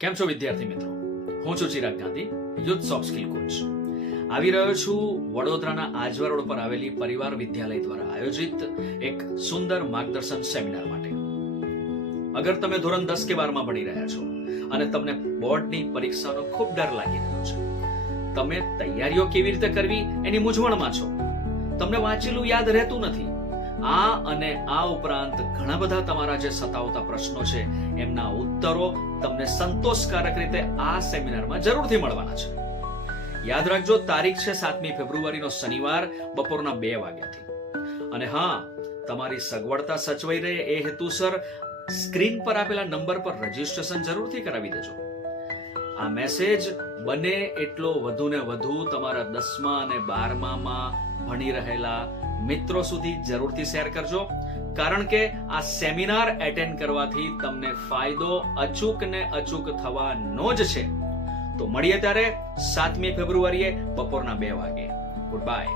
કેમ છો વિદ્યાર્થી મિત્રો? હું છું Chirag Gandhi, youth soft skill coach. આવી રહ્યો છું વડોદરાના આજવા રોડ પર આવેલી પરિવાર વિદ્યાલય દ્વારા આયોજિત એક સુંદર માર્ગદર્શન સેમિનાર માટે. અગર તમે ધોરણ 10 કે 12 માં ભણી રહ્યા છો અને તમને બોર્ડની પરીક્ષાનો ખૂબ ડર લાગી રહ્યો છે, તમે તૈયારીઓ કેવી રીતે કરવી એની મૂંઝવણમાં છો, તમને વાંચેલું યાદ રહેતું નથી, આ અને આ ઉપરાંત ઘણા બધા તમારા જે સતાવતા પ્રશ્નો છે એમના ઉત્તરો તમને સંતોષકારક રીતે આ સેમિનારમાં જરૂરથી મળવાના છે. યાદ રાખજો, તારીખ છે 7મી ફેબ્રુઆરીનો શનિવાર બપોરના 2 વાગ્યાથી. અને હા, તમારી સગવડતા સચવાઈ રહે એ હેતુસર સ્ક્રીન પર આપેલા નંબર પર રજીસ્ટ્રેશન જરૂરથી કરાવી દેજો. આ મેસેજ બને એટલો વધુ ને વધુ તમારા 10મા અને 12મામાં ભણી રહેલા મિત્રો સુધી જરૂરથી શેર કરજો, કારણ કે આ સેમિનાર એટેન્ડ કરવાથી તમને ફાયદો અચૂક ને અચૂક થવાનો જ છે. તો મળીએ ત્યારે 7મી ફેબ્રુઆરીએ બપોરના 2 વાગે. Good bye.